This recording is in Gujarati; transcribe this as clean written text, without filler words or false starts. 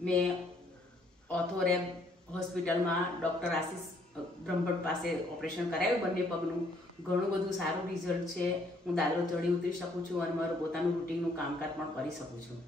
મેં ઓથોરેબ હોસ્પિટલમાં ડૉક્ટર આશીષ બ્રહ્મભટ્ટ પાસે ઓપરેશન કરાવ્યું બંને પગનું. ઘણું બધું સારું રિઝલ્ટ છે. હું દાદરો ચડી ઉતરી શકું છું અને મારું પોતાનું રૂટીનનું કામકાજ પણ કરી શકું છું.